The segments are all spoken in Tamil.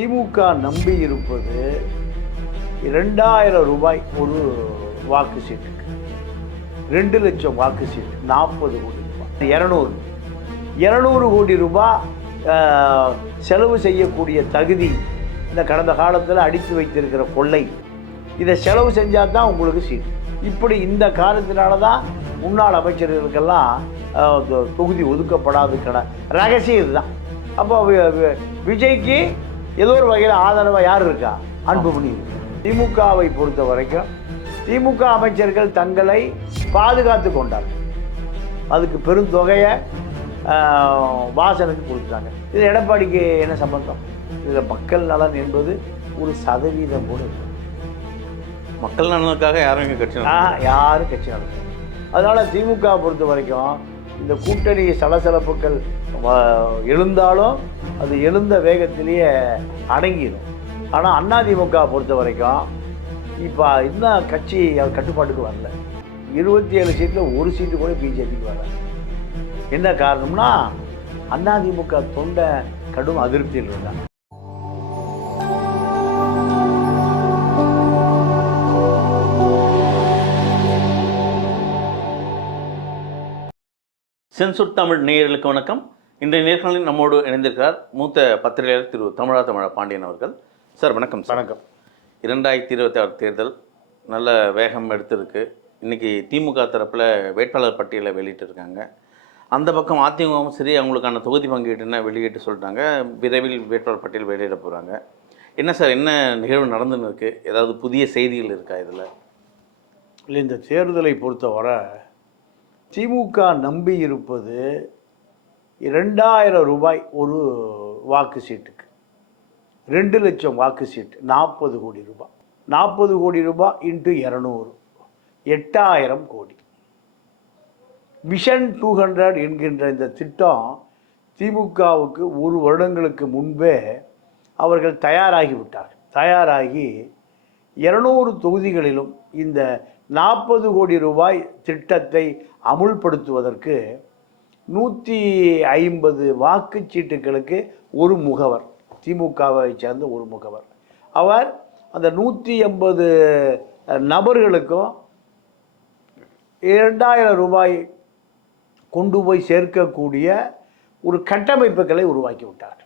திமுக நம்பி இருப்பது 2000 ரூபாய் ஒரு வாக்கு சீட்டுக்கு, 2 லட்சம் வாக்கு சீட்டு, 40 கோடி ரூபாய், 200 கோடி ரூபாய் செலவு செய்யக்கூடிய தகுதி. இந்த கடந்த காலத்தில் அடித்து வைத்திருக்கிற கொள்ளை, இதை செலவு செஞ்சால் தான் உங்களுக்கு சீட்டு. இப்படி இந்த காரணத்தினால தான் முன்னாள் அமைச்சர்களுக்கெல்லாம் தொகுதி ஒதுக்கப்படாது ரகசியம் இதுதான். அப்போ விஜய்க்கு ஏதோ ஒரு வகையில் ஆதரவாக யார் இருக்கா? அன்புமணி. திமுகவை பொறுத்த வரைக்கும் திமுக அமைச்சர்கள் தங்களை பாதுகாத்து கொண்டார்கள். அதுக்கு பெருந்தொகையை வாசனுக்கு கொடுத்தாங்க. இது எடப்பாடிக்கு என்ன சம்பந்தம்? இதில் மக்கள் நலன் என்பது ஒரு சதவீதம் கூட இல்லை. மக்கள் நலனுக்காக யாரும் கட்சி யாரும் கட்சி நடத்த. அதனால் திமுக பொறுத்த வரைக்கும் இந்த கூட்டணி சலசலப்புகள் எழுந்தாலும் அது எழுந்த வேகத்திலேயே அடங்கிடும். ஆனால் அதிமுக பொறுத்த வரைக்கும் இப்போ இன்னும் கட்சி கட்டுப்பாட்டுக்கு வரல. 27 சீட்டில் ஒரு சீட்டு கூட பிஜேபிக்கு வரல. என்ன காரணம்னா அதிமுக தொண்டை கடும் அதிருப்தியில் இருந்தாங்க. சென்சூர் தமிழ் நேயர்களுக்கு வணக்கம். இன்றைய நேர்காணலில் நம்மோடு இணைந்திருக்கிறார் மூத்த பத்திரிகையாளர் திரு தமிழா பாண்டியன் அவர்கள். சார் வணக்கம். வணக்கம். 2026 தேர்தல் நல்ல வேகம் எடுத்திருக்கு. இன்றைக்கி திமுக தரப்பில் வேட்பாளர் பட்டியலை வெளியிட்டிருக்காங்க. அந்த பக்கம் அதிமுகவும் சரி, அவங்களுக்கான தொகுதி பங்கீட்டுன்னு வெளியிட்டு சொல்லிட்டாங்க. விரைவில் வேட்பாளர் பட்டியல் வெளியிட போகிறாங்க. என்ன சார், என்ன நிகழ்வு நடந்துன்னு இருக்குது? ஏதாவது புதிய செய்திகள் இருக்கா இதில்? இல்லை, இந்த தேர்தலை பொறுத்தவரை திமுக நம்பி இருப்பது 2000 ரூபாய் ஒரு வாக்கு சீட்டுக்கு, 2 லட்சம் வாக்கு சீட்டு, 40 கோடி ரூபாய். 40 கோடி ரூபாய் இன்ட்டு 200, 8000 கோடி. விஷன் 200 என்கின்ற இந்த திட்டம் திமுகவுக்கு 1 வருடங்களுக்கு முன்பே அவர்கள் தயாராகி 200 தொகுதிகளிலும் இந்த 40 கோடி ரூபாய் திட்டத்தை அமுல்படுத்துவதற்கு 150 வாக்குச்சீட்டுகளுக்கு ஒரு முகவர், திமுகவை சேர்ந்த ஒரு முகவர், அவர் அந்த 180 நபர்களுக்கும் 2000 ரூபாய் கொண்டு போய் சேர்க்கக்கூடிய ஒரு கட்டமைப்புகளை உருவாக்கி விட்டார்.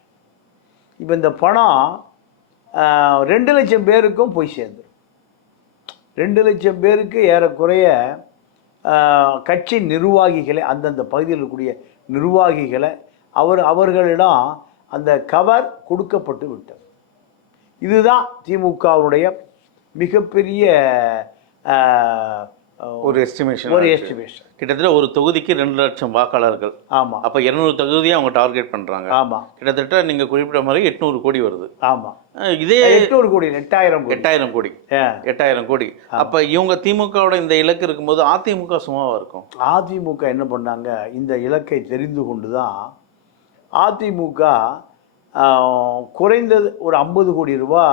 இப்போ இந்த பணம் 2 லட்சம் பேருக்கும் போய் சேர்ந்துடும். 2 லட்சம் பேருக்கு ஏறக்குறைய கட்சி நிர்வாகிகளை, அந்தந்த பகுதியில் இருக்கக்கூடிய நிர்வாகிகளை அவர்களிடம் அந்த கவர் கொடுக்கப்பட்டு விட்டது. இதுதான் திமுகவுடைய மிகப்பெரிய ஒரு எஸ்டிமேஷன். கிட்டத்தட்ட ஒரு தொகுதிக்கு 2 லட்சம் வாக்காளர்கள். ஆமாம். அப்போ 200 தொகுதியை அவங்க டார்கெட் பண்ணுறாங்க. ஆமாம். கிட்டத்தட்ட நீங்கள் குறிப்பிட்ட மாதிரி 800 கோடி வருது. ஆமாம். இதே 800 கோடி 8000 கோடி. 8000 கோடி. அப்போ இவங்க திமுகவோட இந்த இலக்கு இருக்கும்போது அதிமுக சும்மாவாக இருக்கும்? அதிமுக என்ன பண்ணாங்க, இந்த இலக்கை தெரிந்து கொண்டு தான் அதிமுக குறைந்தது ஒரு 50 கோடி ரூபா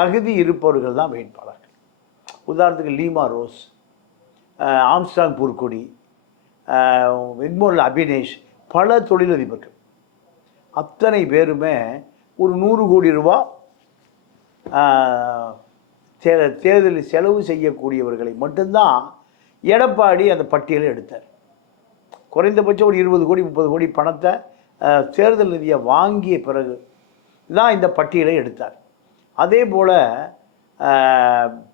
தகுதி இருப்பவர்கள் தான் வேட்பாளர்கள். உதாரணத்துக்கு லீமா ரோஸ், ஆம்ஸ்டாங் பூர்க்கொடி, எக்மோரில் அபினேஷ், பல தொழிலதிபர்கள், அத்தனை பேருமே ஒரு 100 கோடி ரூபா தேர்தலில் செலவு செய்யக்கூடியவர்களை மட்டும்தான் எடப்பாடி அந்த பட்டியலை எடுத்தார். குறைந்தபட்சம் ஒரு 20 கோடி 30 கோடி பணத்தை தேர்தல் நிதியை வாங்கிய பிறகு தான் இந்த பட்டியலை எடுத்தார். அதே போல்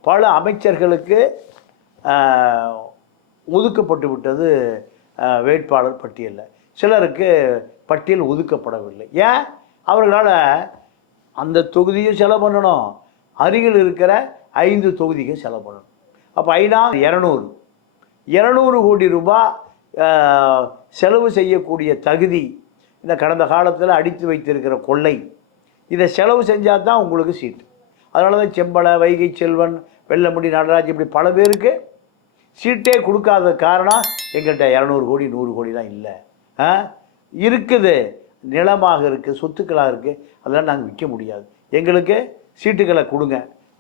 பல அமைச்சர்களுக்கு ஒதுக்கப்பட்டு விட்டது வேட்பாளர் பட்டியலில். சிலருக்கு பட்டியல் ஒதுக்கப்படவில்லை. ஏன்? அவர்களால் அந்த தொகுதியும் செலவு பண்ணணும், அருகில் இருக்கிற 5 தொகுதிக்கும் செலவு பண்ணணும். அப்போ 200 கோடி ரூபாய் செலவு செய்யக்கூடிய தகுதி. இந்த கடந்த காலத்தில் அடித்து வைத்திருக்கிற கொள்ளை, இதை செலவு செஞ்சால் தான் உங்களுக்கு சீட்டு. அதனால தான் செம்பலை, வைகை செல்வன், வெள்ளமுடி நடராஜ், இப்படி பல பேருக்கு சீட்டே கொடுக்காத காரணம் எங்கள்கிட்ட 200 கோடி 100 கோடிலாம் இல்லை. இருக்குது, நிலமாக இருக்குது, சொத்துக்களாக இருக்குது, அதெல்லாம் நாங்கள் விற்க முடியாது, எங்களுக்கு சீட்டுகளை கொடுங்க,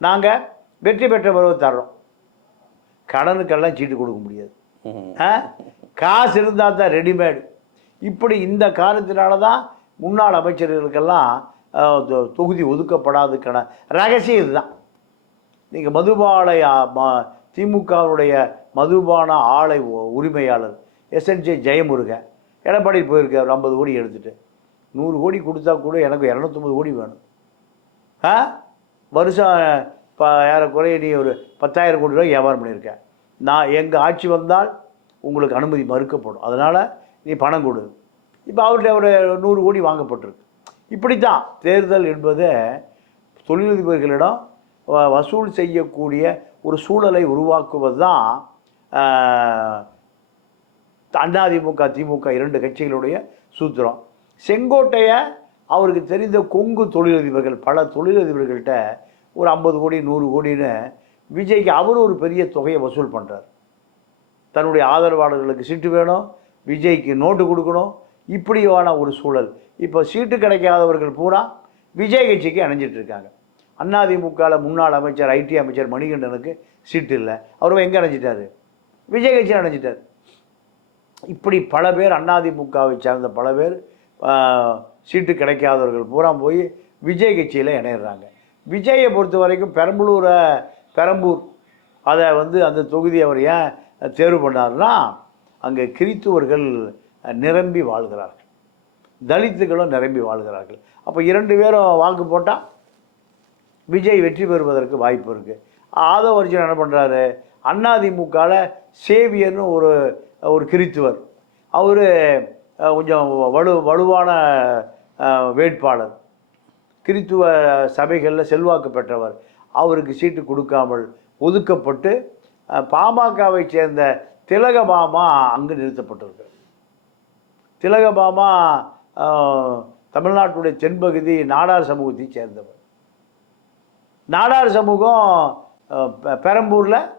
நாங்கள் வெற்றி பெற்ற பிறகு தர்றோம். கடனுக்கெல்லாம் சீட்டு கொடுக்க முடியாது. காசு இருந்தால் தான் ரெடிமேடு. இப்படி இந்த காரணத்தினால தான் முன்னாள் அமைச்சர்களுக்கெல்லாம் தொகுதி ஒதுக்கப்படாதுக்கான ரகசியம் இதுதான். நீங்கள் திமுகவுடைய மதுபான ஆலை உரிமையாளர் SNJ ஜெயமுருகன் எடப்பாடி போயிருக்கார் 50 கோடி எடுத்துகிட்டு. 100 கோடி கொடுத்தா கூட எனக்கு 250 கோடி வேணும். வருஷம் ஏறக்குறைய நீ ஒரு 10,000 கோடி ரூபாய் வியாபாரம் பண்ணியிருக்கேன். நான் எங்கள் ஆட்சி வந்தால் உங்களுக்கு அனுமதி மறுக்கப்படும், அதனால் நீ பணம் கொடு. இப்போ அவர்கிட்ட ஒரு 100 கோடி வாங்கப்பட்டிருக்கு. இப்படித்தான் தேர்தல் என்பது தொழிலதிபர்களிடம் வசூல் செய்யக்கூடிய ஒரு சூழலை உருவாக்குவது தான் அதிமுக திமுக 2 கட்சிகளுடைய சூத்திரம். செங்கோட்டையை அவருக்கு தெரிந்த கொங்கு தொழிலதிபர்கள் பல தொழிலதிபர்கள்ட்ட ஒரு 50 கோடி 100 கோடின்னு விஜய்க்கு அவர் ஒரு பெரிய தொகையை வசூல் பண்ணுறார். தன்னுடைய ஆதரவாளர்களுக்கு சீட்டு வேணும், விஜய்க்கு நோட்டு கொடுக்கணும், இப்படியான ஒரு சூழல். இப்போ சீட்டு கிடைக்காதவர்கள் பூரா விஜய் கட்சிக்கு அணைஞ்சிட்டு இருக்காங்க. அதிமுகவில் முன்னாள் அமைச்சர் IT அமைச்சர் மணிகண்டனுக்கு சீட்டு இல்லை, அவர் எங்கே அணைஞ்சிட்டார்? விஜய் கட்சி அணைஞ்சிட்டார். இப்படி பல பேர் அதிமுகவை சார்ந்த பல பேர் சீட்டு கிடைக்காதவர்கள் பூரா போய் விஜய் கட்சியில் இணையிறாங்க. விஜயை பொறுத்த வரைக்கும் பெரம்பூர் அதை அந்த தொகுதி அவர் ஏன் தேர்வு பண்ணார்னா அங்கே கிறித்துவர்கள் நிரம்பி வாழ்கிறார்கள், தலித்துகளும் நிரம்பி வாழ்கிறார்கள். அப்போ 2 பேரும் வாக்கு போட்டால் விஜய் வெற்றி பெறுவதற்கு வாய்ப்பு இருக்குது. ஆதவ அர்ஜுன் என்ன பண்ணுறாரு, அதிமுகவில் சேவியர்னு ஒரு கிறித்துவர், அவர் கொஞ்சம் வலுவான வேட்பாளர், கிறித்துவ சபைகளில் செல்வாக்கு பெற்றவர். அவருக்கு சீட்டு கொடுக்காமல் ஒதுக்கப்பட்டு பாமகவை சேர்ந்த திலகபாமா அங்கு நிறுத்தப்பட்டிருக்கு. திலகபாமா தமிழ்நாட்டுடைய தென்பகுதி நாடார் சமூகத்தை சேர்ந்தவர். நாடார் சமூகம் பெரம்பூரில்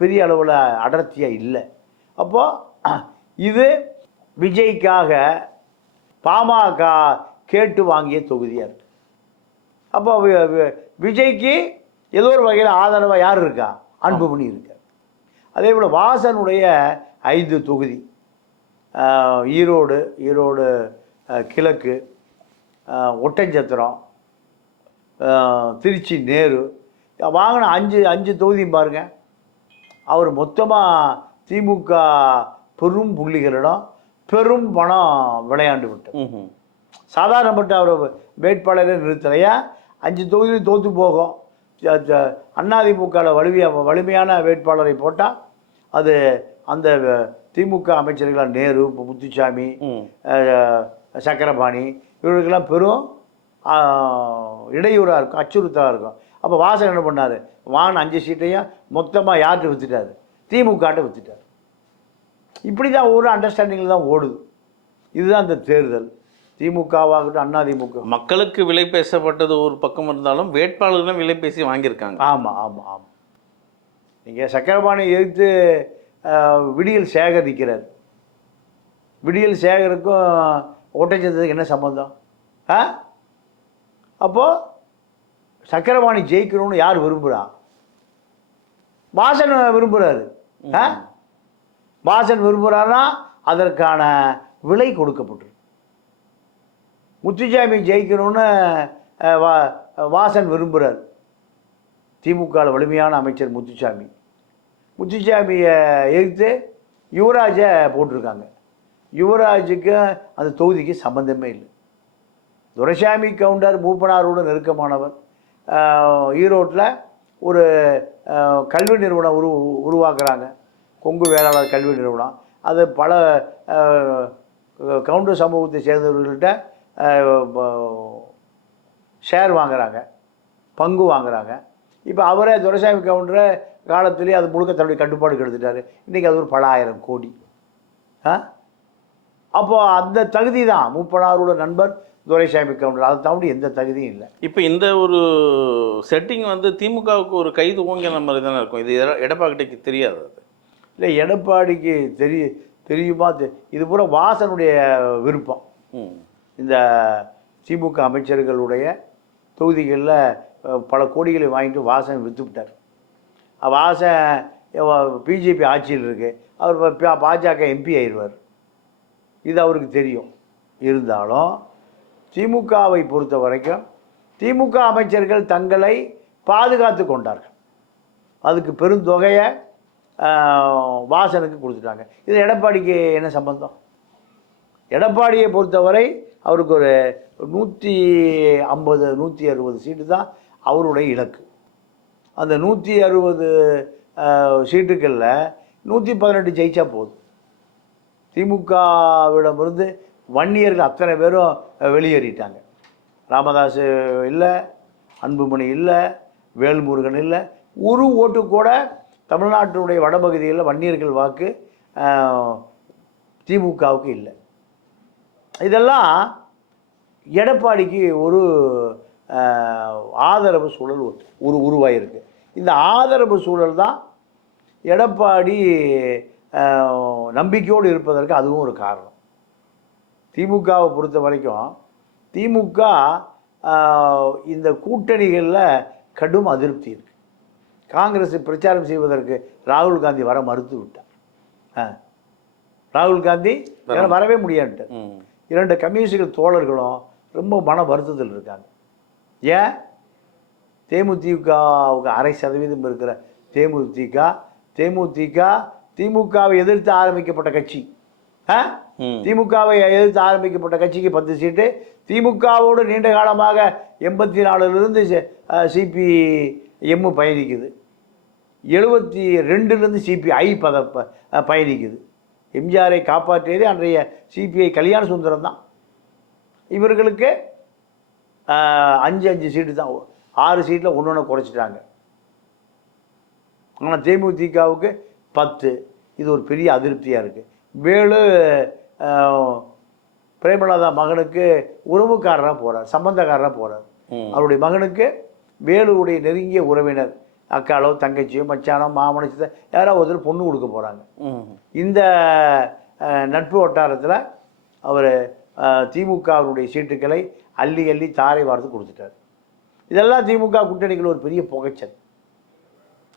பெரிய அளவில் அடர்த்தியாக இல்லை. அப்போது இது விஜய்க்காக பாமக கேட்டு வாங்கிய தொகுதியாக இருக்குது. அப்போ விஜய்க்கு ஏதோ ஒரு வகையில் ஆதரவாக யார் இருக்கா? அன்புமணி இருக்கார். அதே போல் வாசனுடைய 5 தொகுதி ஈரோடு கிழக்கு, ஒட்டஞ்சத்திரம், திருச்சி நேரு வாங்கின 5 தொகுதியும் பாருங்கள். அவர் மொத்தமாக திமுக பெரும் புள்ளிகளிடம் பெரும் பணம் விளையாண்டு விட்டார். சாதாரணப்பட்ட அவர் வேட்பாளரை நிறுத்தலையா 5 தொகுதியும் தோற்று போகும். அதிமுகவில் வலிமையான வேட்பாளரை போட்டால் அது அந்த திமுக அமைச்சர்களால் நேரு, முத்துசாமி, சக்கரபாணி இவர்களுக்கெல்லாம் பெரும் இடையூறாக இருக்கும், அச்சுறுத்தலாக இருக்கும். அப்போ வாசன் என்ன பண்ணார், 5 சீட்டையும் மொத்தமாக யார்கிட்ட விற்றுட்டார்? திமுகட்ட விற்றுட்டார். இப்படி தான் ஒரு அண்டர்ஸ்டாண்டிங்கில் தான் ஓடுது. இதுதான் இந்த தேர்தல். திமுகவாகட்டும் அதிமுக மக்களுக்கு விலை பேசப்பட்டது ஒரு பக்கம் இருந்தாலும் வேட்பாளர்களும் விலை பேசி வாங்கியிருக்காங்க. ஆமாம். நீங்கள் சக்கரபாணி எதிர்த்து விடியல் சேகர் நிற்கிறார். விடியல் சேகருக்கும் ஒட்டச்சத்துக்கு என்ன சம்பந்தம்? அப்போது சக்கரபாணி ஜெயிக்கணும்னு யார் விரும்புகிறா? வாசன் விரும்புகிறாரு. வாசன் விரும்புகிறாருன்னா அதற்கான விலை கொடுக்கப்பட்டிருக்கு. முத்துசாமி ஜெயிக்கணும்னு வாசன் விரும்புகிறார். திமுகவில் வலிமையான அமைச்சர் முத்துசாமியை எதிர்த்து யுவராஜை போட்டிருக்காங்க. யுவராஜுக்கு அந்த தொகுதிக்கு சம்பந்தமே இல்லை. துரைசாமி கவுண்டர் மூப்பனாரோடு நெருக்கமானவர். ஈரோட்டில் ஒரு கல்வி நிறுவனம் உருவாக்குறாங்க, கொங்கு வேளாளர் கல்வி நிறுவனம். அது பல கவுண்டர் சமூகத்தை சேர்ந்தவர்கள்ட்ட ஷேர் வாங்குகிறாங்க, பங்கு வாங்குகிறாங்க. இப்போ அவரே துரைசாமி கவுண்டரை காலத்திலே அது முழுக்க தன்னுடைய கட்டுப்பாடுக்கு எடுத்துட்டார். இன்றைக்கி அது ஒரு பல ஆயிரம் கோடி. அப்போது அந்த தகுதி தான் மூப்பனாரோட நண்பர் துரைசாமி கவுண்டர், அதை தாண்டி எந்த தகுதியும் இல்லை. இப்போ இந்த ஒரு செட்டிங் திமுகவுக்கு ஒரு கைது ஓங்கின மாதிரி தானே இருக்கும். இது எடப்பாடிக்கு தெரியாது. அது இல்லை, எடப்பாடிக்கு தெரியுமா? இது பூரா வாசனுடைய விருப்பம். இந்த திமுக அமைச்சர்களுடைய தொகுதிகளில் பல கோடிகளை வாங்கிட்டு வாசன் விற்றுவிட்டார். வாசன் பிஜேபி ஆட்சியில் இருக்குது, அவர் பாஜக MP ஆயிடுவார். இது அவருக்கு தெரியும். இருந்தாலும் திமுகவை பொறுத்த வரைக்கும் திமுக அமைச்சர்கள் தங்களை பாதுகாத்து கொண்டார்கள். அதுக்கு பெருந்தொகையை வாசனுக்கு கொடுத்துட்டாங்க. இது எடப்பாடிக்கு என்ன சம்பந்தம்? எடப்பாடியை பொறுத்தவரை அவருக்கு ஒரு 150 160 சீட்டு தான் அவருடைய இலக்கு. அந்த 160 சீட்டுகளில் 118 ஜெயிச்சா போதும். திமுகவிடமிருந்து வன்னியர்கள் அத்தனை பேரும் வெளியேறிட்டாங்க. ராமதாஸ் இல்லை, அன்புமணி இல்லை, வேல்முருகன் இல்லை. ஒரு ஓட்டு கூட தமிழ்நாட்டினுடைய வடபகுதிகளில் வன்னியர்கள் வாக்கு திமுகவுக்கு இல்லை. இதெல்லாம் எடப்பாடிக்கு ஒரு ஆதரவு சூழல் உருவாயிருக்கு. இந்த ஆதரவு சூழல் தான் எடப்பாடி நம்பிக்கையோடு இருப்பதற்கு அதுவும் ஒரு காரணம். திமுகவை பொறுத்த வரைக்கும் திமுக இந்த கூட்டணிகளில் கடும் அதிருப்தி இருக்குது. காங்கிரஸ் பிரச்சாரம் செய்வதற்கு ராகுல் காந்தி வர மறுத்து விட்டார். ராகுல் காந்தி வரவே முடியாதுன்ட்டு 2 கம்யூனிஸ்டுகள் தோழர்களும் ரொம்ப மன வருத்தத்தில் இருக்காங்க. ஏன்? தேமுதிகவுக்கு 0.5% இருக்கிற திமுகவை எதிர்த்து ஆரம்பிக்கப்பட்ட கட்சி. திமுகவை எதிர்த்து ஆரம்பிக்கப்பட்ட கட்சிக்கு 10 சீட்டு. திமுகவோடு நீண்ட காலமாக 84லிருந்து சிபிஎம் பயணிக்குது. 72லேருந்து சிபிஐ பயணிக்குது. எம்ஜிஆரை காப்பாற்றியது அன்றைய சிபிஐ கல்யாண சுந்தரம் தான். இவர்களுக்கு 5 சீட்டு தான், 6 சீட்டில் ஒன்று குறைச்சிட்டாங்க. ஆனால் தேமுதிகவுக்கு 10. இது ஒரு பெரிய அதிருப்தியாக இருக்குது. வேலு பிரேமலதா மகனுக்கு உறவுக்காரராக போகிறார், சம்பந்தக்காரராக போகிறார். அவருடைய மகனுக்கு வேலுவுடைய நெருங்கிய உறவினர், அக்காலோ தங்கச்சியோ மச்சானோ மாமனோ யாரோ ஒருத்தர் பொண்ணு கொடுக்க போகிறாங்க. இந்த நட்பு வட்டாரத்தில் அவர் திமுகவினுடைய சீட்டுக்களை அள்ளி அள்ளி தாரை வார்த்து கொடுத்துட்டார். இதெல்லாம் திமுக கூட்டணிகள் ஒரு பெரிய புகைச்சல்.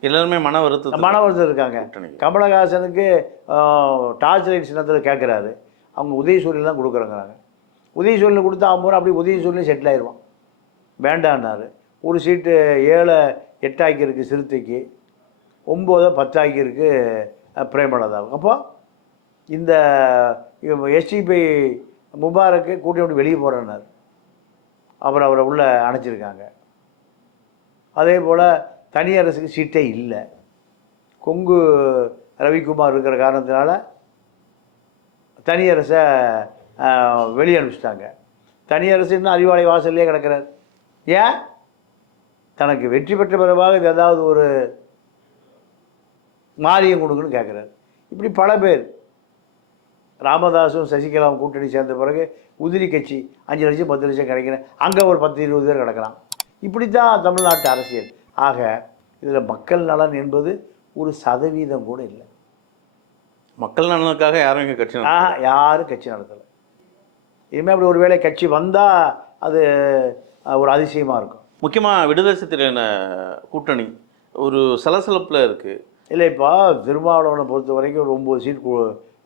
எல்லாருமே மன வருத்தம் இருக்காங்க. கமலஹாசனுக்கு டார்ச் லைட் சின்னத்தில் கேட்குறாரு, அவங்க உதயசூரியன் தான் கொடுக்குறேங்கிறாங்க. உதயசூரியன் கொடுத்தா அவங்க அப்படி உதயசூரியன் செட்டில் ஆயிடுவான். வேண்டான்னாரு. ஒரு சீட்டு 7-8 ஆக்கியிருக்கு சிறுத்தைக்கு, 9-10 ஆக்கியிருக்கு பிரேமலதாவுக்கு. அப்போ இந்த எஸ்டிபி முபாரக்கு கூட்டணி வெளியே போகிறேன்னாரு. அவரை உள்ள அணைச்சிருக்காங்க. அதே போல் தனியரசுக்கு சீட்டே இல்லை. கொங்கு ரவிக்குமார் இருக்கிற காரணத்தினால தனியரசை வெளியே அனுப்பிச்சிட்டாங்க. தனியரசு இன்னும் அறிவாலய வாசல்லே கிடக்கிறார். ஏன்? தனக்கு வெற்றி பெற்ற பிறவாக இது ஏதாவது ஒரு மானியம் கொடுக்குன்னு கேட்குறாரு. இப்படி பல பேர். ராமதாஸும் சசிகலாவும் கூட்டணி சேர்ந்த பிறகு உதிரி கட்சி 5 லட்சம் 10 லட்சம் கிடைக்கிறேன், அங்கே ஒரு 10-20 பேர் கிடக்கிறான். இப்படி தான் தமிழ்நாட்டு அரசியல். ஆக இதில் மக்கள் நலன் என்பது ஒரு சதவீதம் கூட இல்லை. மக்கள் நலனுக்காக யாரும் இங்கே கட்சி யாரும் கட்சி நடத்தலை. இனிமேல் அப்படி ஒரு வேளை கட்சி வந்தால் அது ஒரு அதிசயமாக இருக்கும். முக்கியமாக விடுதலை சிறுத்தைகளின் கூட்டணி ஒரு சலசலப்பில் இருக்குது. இல்லை, இப்போ திருமாவளவனை பொறுத்த வரைக்கும் ஒரு 9 சீட்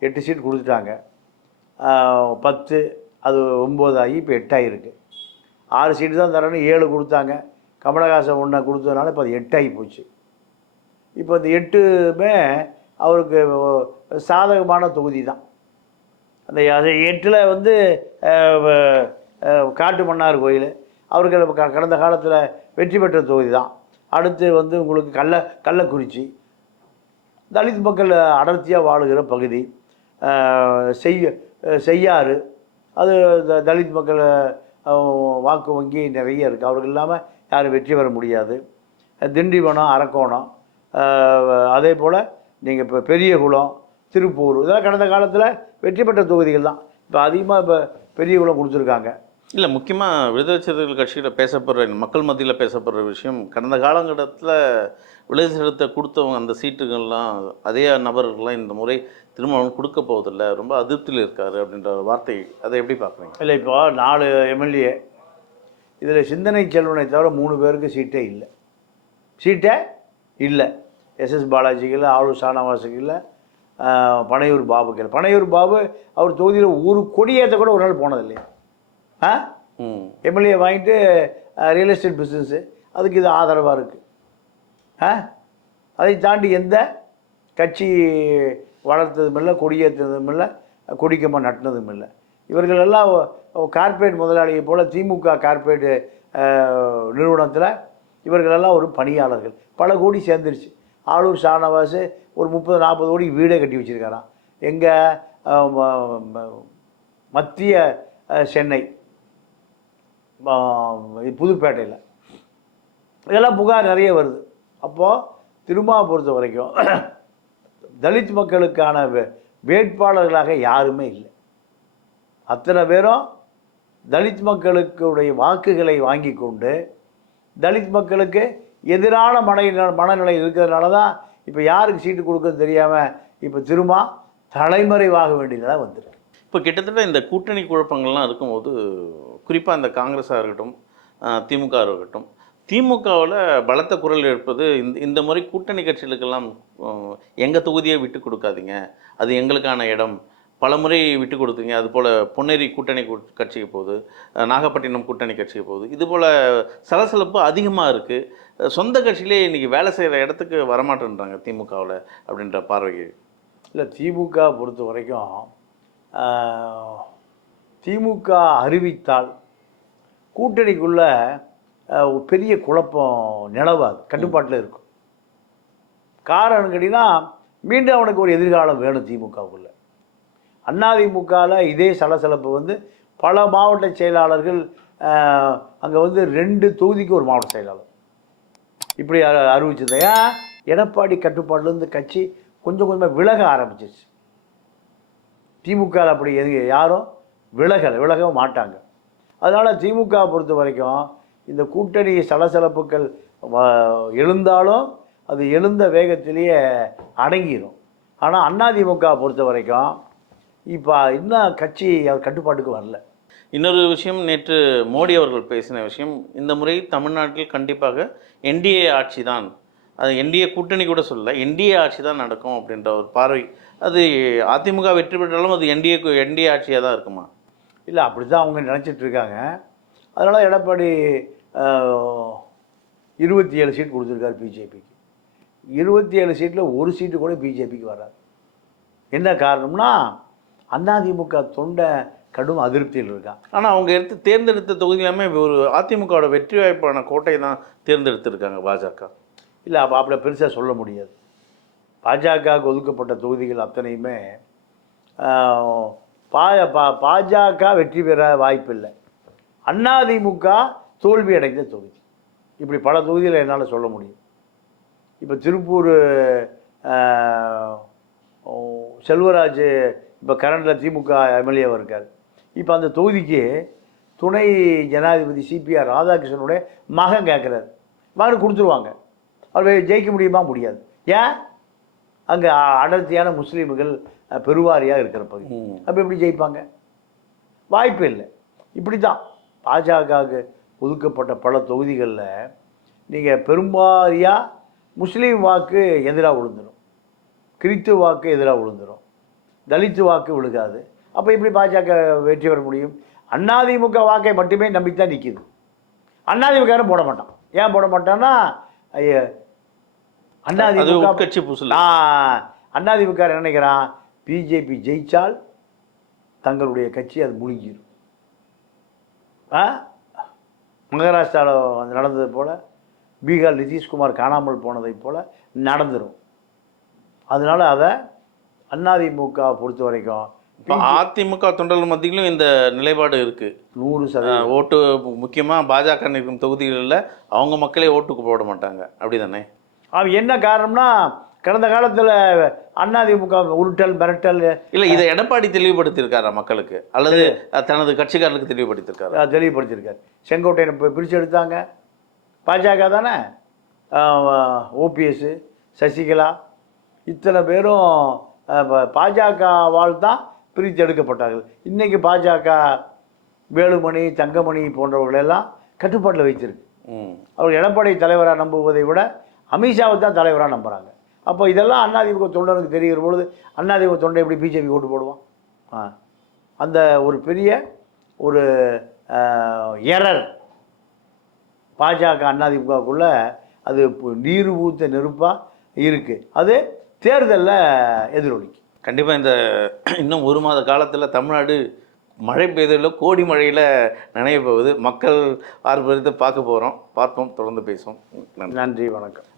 8 சீட் கொடுத்துட்டாங்க. 10 அது 9 ஆகி இப்போ 8 ஆகிருக்கு. 6 சீட்டு தான் தரணும், 7 கொடுத்தாங்க. கமலஹாசன் 1 கொடுத்ததுனால இப்போ அது 8 ஆகி போச்சு. இப்போ இந்த 8மே அவருக்கு சாதகமான தொகுதி தான். அந்த 8ல் வந்து காட்டு மன்னார் கோயில் அவருக்கு கடந்த காலத்தில் வெற்றி பெற்ற தொகுதி தான். அடுத்து வந்து உங்களுக்கு கள்ளக்குறிச்சி தலித் மக்கள் அடர்த்தியாக வாழுகிற பகுதி. செய்யாறு அது தலித் மக்கள் வாக்கு வங்கி நிறைய இருக்குது. அவர்கள் இல்லாமல் யாரும் வெற்றி பெற முடியாது. திண்டிவனம், அரக்கோணம், அதே போல் நீங்கள் இப்போ பெரியகுளம், திருப்பூர் இதெல்லாம் கடந்த காலத்தில் வெற்றி பெற்ற தொகுதிகள் தான். இப்போ அதிகமாக இப்போ பெரியகுளம் கொடுத்துருக்காங்க. இல்லை, முக்கியமாக விடுதலை சிறுத்தைகள் கட்சியில் பேசப்படுற மக்கள் மத்தியில் பேசப்படுற விஷயம், கடந்த காலகட்டத்தில் விடுதலை சிறுத்தை கொடுத்தவங்க அந்த சீட்டுகள்லாம் அதே நபர்கள்லாம் இந்த முறை திரும்ப கொடுக்க போவதில்லை, ரொம்ப அதிருப்தியில் இருக்காரு அப்படின்ற வார்த்தை, அதை எப்படி பார்க்குறீங்க? இல்லை, இப்போ 4 எம்எல்ஏ இதில் சிந்தனை செல்வனை தவிர 3 பேருக்கு சீட்டே இல்லை. எஸ்எஸ் பாலாஜிக்கு இல்லை, ஆளூர் ஷானவாஸுக்கு இல்லை, பனையூர் பாபுக்கு இல்லை. பனையூர் பாபு அவர் தொகுதியில் ஒரு கொடியேற்ற கூட ஒரு நாள் போனது இல்லையா? எம்எல்ஏ வாங்கிட்டு ரியல் எஸ்டேட் பிஸ்னஸ்ஸு, அதுக்கு இது ஆதரவாக இருக்குது. அதை தாண்டி எந்த கட்சி வளர்த்ததும் இல்லை, கொடியேற்றதும் இல்லை, கொடிக்கமாக நட்டினதும் இல்லை. இவர்கள் எல்லாம் கார்ப்பரேட் முதலாளியை போல் திமுக கார்ப்பரேட் நிறுவனத்தில் இவர்களெல்லாம் ஒரு பணியாளர்கள். பல கோடி சேர்ந்துருச்சு. ஆளூர் ஷானவாஸ் ஒரு 30-40 கோடி வீடே கட்டி வச்சுருக்காராம். எங்கள் மத்திய சென்னை புதுப்பேட்டையில் இதெல்லாம் புகார் நிறைய வருது. அப்போது திருமாவை பொறுத்த வரைக்கும் தலித் மக்களுக்கான வேட்பாளர்களாக யாருமே இல்லை. அத்தனை பேரும் தலித் மக்களுக்குடைய வாக்குகளை வாங்கி கொண்டு தலித் மக்களுக்கு எதிரான மனநிலை இருக்கிறதுனால தான் இப்போ யாருக்கு சீட்டு கொடுக்குறது தெரியாமல் இப்போ திரும்ப தலைமறைவாக வேண்டியதாக வந்துருக்கு. இப்போ கிட்டத்தட்ட இந்த கூட்டணி குழப்பங்கள்லாம் இருக்கும்போது, குறிப்பாக இந்த காங்கிரஸாக இருக்கட்டும், திமுக இருக்கட்டும், திமுகவில் பலத்த குரல் எழுப்பது இந்த முறை கூட்டணி கட்சிகளுக்கெல்லாம் எங்கள் தொகுதியை விட்டு கொடுக்காதீங்க, அது எங்களுக்கான இடம், பல முறை விட்டு கொடுத்தீங்க. அதுபோல் பொன்னேரி கூட்டணி கட்சிக்கு போகுது, நாகப்பட்டினம் கூட்டணி கட்சிக்கு போகுது. இதுபோல் சலசலப்பு அதிகமாக இருக்குது. சொந்த கட்சியிலே இன்றைக்கி வேலை செய்கிற இடத்துக்கு வரமாட்டேன்றாங்க திமுகவில் அப்படின்ற பார்வை. இல்லை, திமுக பொறுத்த வரைக்கும் திமுக அறிவித்தால் கூட்டணிக்குள்ளே பெரிய குழப்பம் நிலவாது, கட்டுப்பாட்டில் இருக்கும். காரணம் கேட்டிங்கன்னா மீண்டும் அவனுக்கு ஒரு எதிர்காலம் வேணும். திமுகவுக்குள்ள அதிமுகவில் இதே சலசலப்பு வந்து பல மாவட்ட செயலாளர்கள் அங்கே வந்து 2 தொகுதிக்கு ஒரு மாவட்ட செயலாளர் இப்படி அறிவிச்சிருந்தேன். ஏன் எடப்பாடி கட்டுப்பாட்டிலேருந்து கட்சி கொஞ்சம் கொஞ்சமாக விலக ஆரம்பிச்சிருச்சு. திமுக அப்படி யாரும் விலகவும் மாட்டாங்க. அதனால் திமுக பொறுத்த வரைக்கும் இந்த கூட்டணி சலசலப்புகள் எழுந்தாலும் அது எழுந்த வேகத்திலேயே அடங்கிடும். ஆனால் அதிமுக பொறுத்த வரைக்கும் இப்போ இன்னும் கட்சி அவர் கட்டுப்பாட்டுக்கு வரல. இன்னொரு விஷயம், நேற்று மோடி அவர்கள் பேசின விஷயம், இந்த முறை தமிழ்நாட்டில் கண்டிப்பாக என்டிஏ ஆட்சி தான், அது என்டிஏ கூட்டணி கூட சொல்லலை, என்டிஏ ஆட்சி தான் நடக்கும் அப்படின்ற ஒரு பார்வை. அது அதிமுக வெற்றி பெற்றாலும் அது என்டிஏ ஆட்சியாக தான் இருக்குமா? இல்லை, அப்படி தான் அவங்க நினச்சிட்ருக்காங்க. அதனால் எடப்பாடி 27 சீட் கொடுத்துருக்காரு பிஜேபிக்கு. 27 சீட்டில் ஒரு சீட்டு கூட பிஜேபிக்கு வராது. என்ன காரணம்னா அதிமுக தொண்டை கடும் அதிருப்தியில் இருக்கான். ஆனால் அவங்க தேர்ந்தெடுத்த தொகுதியிலாமே ஒரு அதிமுகவோட வெற்றி வாய்ப்பான கோட்டை தான் தேர்ந்தெடுத்திருக்காங்க பாஜக. இல்லை, அப்படி பெருசாக சொல்ல முடியாது. பாஜகவுக்கு ஒதுக்கப்பட்ட தொகுதிகள் அத்தனையுமே பாஜக வெற்றி பெற வாய்ப்பில்லை. அதிமுக தோல்வி அடைந்த தொகுதி. இப்படி பல தொகுதியில் என்னால் சொல்ல முடியும். இப்போ திருப்பூர் செல்வராஜ் இப்போ கரண்டில் திமுக எம்எல்ஏவாக இருக்கார். இப்போ அந்த தொகுதிக்கு துணை ஜனாதிபதி சிபிஆர் ராதாகிருஷ்ணனுடைய மகன் கேட்குறாரு. மகன் கொடுத்துருவாங்க. அவர் ஜெயிக்க முடியுமா? முடியாது. ஏன்? அங்கே அடர்த்தியான முஸ்லீம்கள் பெருவாரியாக இருக்கிற பகுதி. அப்போ எப்படி ஜெயிப்பாங்க? வாய்ப்பு இல்லை. இப்படி தான் பாஜகவுக்கு ஒதுக்கப்பட்ட பல தொகுதிகளில் நீங்கள் பெரும்பாரியாக முஸ்லீம் வாக்கு எதிராக விழுந்துடும், கிறிஸ்துவ வாக்கு எதிராக விழுந்துடும், தலித்து வாக்கு விழுகாது. அப்போ எப்படி பாஜக வெற்றி பெற முடியும்? அதிமுக வாக்கை மட்டுமே நம்பித்தான் நிற்கிது. அதிமுக போட மாட்டான். ஏன் போட மாட்டான்னா, அதிமுக கட்சி புதுசில் அதிமுக என்ன நினைக்கிறான், பிஜேபி ஜெயித்தால் தங்களுடைய கட்சி அது முழுங்கிடும். மகாராஷ்டிராவில் நடந்தது போல், பீகார் நிதிஷ்குமார் காணாமல் போனதை போல் நடந்துடும். அதனால் அதை அதிமுக பொறுத்த வரைக்கும் இப்போ அதிமுக தொண்டர்கள் மத்தியிலும் இந்த நிலைப்பாடு இருக்குது. 100% ஓட்டு முக்கியமாக பாஜக இருக்கும் தொகுதிகளில் அவங்க மக்களே ஓட்டுக்கு போட மாட்டாங்க. அப்படி தானே? அவன் என்ன காரணம்னா, கடந்த காலத்தில் அதிமுக உருட்டல் மிரட்டல். இல்லை, இதை எடப்பாடி தெளிவுபடுத்தியிருக்காரா மக்களுக்கு, அல்லது தனது கட்சிக்காரர்களுக்கு தெளிவுபடுத்தியிருக்காரா? தெளிவுபடுத்தியிருக்காரு. செங்கோட்டையனை பிரித்து எடுத்தாங்க பாஜக தானே. ஓபிஎஸ், சசிகலா இத்தனை பேரும் பாஜகவால் தான் பிரித்து எடுக்கப்பட்டார்கள். இன்றைக்கி பாஜக வேலுமணி, தங்கமணி போன்றவர்களெல்லாம் கட்டுப்பாட்டில் வைத்திருக்கு. அவர் எடப்பாடி தலைவராக நம்புவதை விட அமித்ஷாவை தான் தலைவராக நம்புகிறாங்க. அப்போ இதெல்லாம் அதிமுக தொண்டனுக்கு தெரிகிற பொழுது அதிமுக தொண்டை எப்படி பிஜேபி ஓட்டு போடுவான்? அந்த ஒரு பெரிய ஒரு எரர். பாஜக அதிமுகக்குள்ள அது நீர் ஊற்ற நெருப்பாக இருக்குது. அது தேர்தலில் எதிரொலிக்கும். கண்டிப்பாக இந்த இன்னும் 1 மாத காலத்தில் தமிழ்நாடு மழை பெய்ததில் கோடி மழையில் நனைய போகுது. மக்கள் ஆர்வத்தை பார்க்க போகிறோம். பார்ப்போம், தொடர்ந்து பேசுவோம். நன்றி, வணக்கம்.